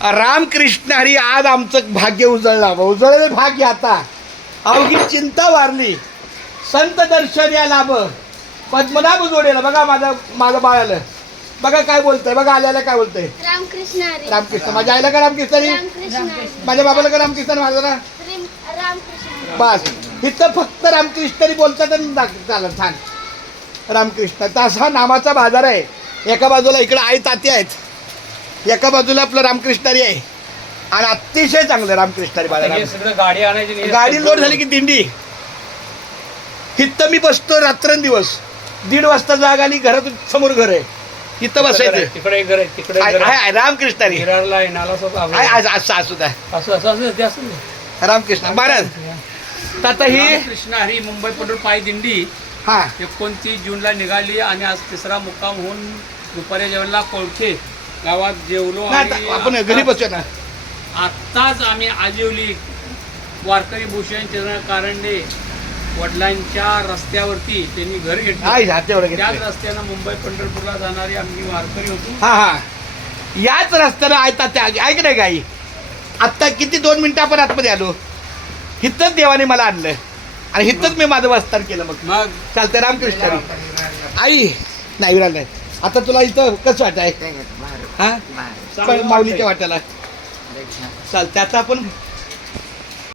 रामकृष्ण हरी आज आमचं भाग्य उजळलं भाग्य आता अवघी चिंता वारली संत दर्शन या लाभ पद्मनाभ जोडेला बघा माझं बाळ आलं बघा काय बोलतंय बघा आल्याला काय बोलतंय रामकृष्ण हरी. रामकृष्ण माझ्या आईला का रामकृष्ण हरी रामकृष्ण हरी. माझ्या बाबाला का रामकृष्ण हरी माझं ना रामकृष्ण हरी. बस इथं फक्त रामकृष्ण हरी बोलतात आणि चालत छान रामकृष्ण तसा नामाचा बाजार आहे एका बाजूला इकडे आई ताती आहेत एका बाजूला आपलं रामकृष्ण हरी आहे आणि अतिशय चांगलं रामकृष्ण हरी बाजार सगळं गाडी आणायची गाडी लोड झाली की दिंडी इथं मी बसतो रात्रंदिवस 1:30 वाजता जाग आली घरातून समोर घर आहे इथं बसायचं तिकडे घर आहे तिकडे घर आहे. आहे रामकृष्ण हरी विरारला आहे नाला आहे आज असं असू द्या असं असं असं ते असं नाही. रामकृष्ण महाराज तर आता ही रामकृष्ण हरी मुंबई पंढरपूर पायी दिंडी हा 29 जूनला निघाली आणि आज तिसरा मुक्काम होऊन दुपारी जेवणला कोळखे गावात जेवलो नाही, आणि आता आपण घरी बसूया ना आत्ताच आम्ही आजिवली वारकरी भूषण चंद्र कारंडे वडिलांच्या रस्त्यावरती त्यांनी घर घेतलं आई हातेवर त्याच घेतलं रस्त्यानं मुंबई पंढरपूरला जाणारी आम्ही वारकरी होतो. हा हा याच रस्त्याला ऐकतात त्या ऐक नाही गाई आत्ता किती 2 मिनिटं आपण आतमध्ये आलो हिथंच देवाने मला आणलं आणि हिथंच मी माझं वास्तन केलं मग चालतंय रामकृष्ण हरी. आई नाही विराल नाही आता तुला इथं कसं वाटाय हा पण माऊलीच्या वाट्याला चालतंय आता आपण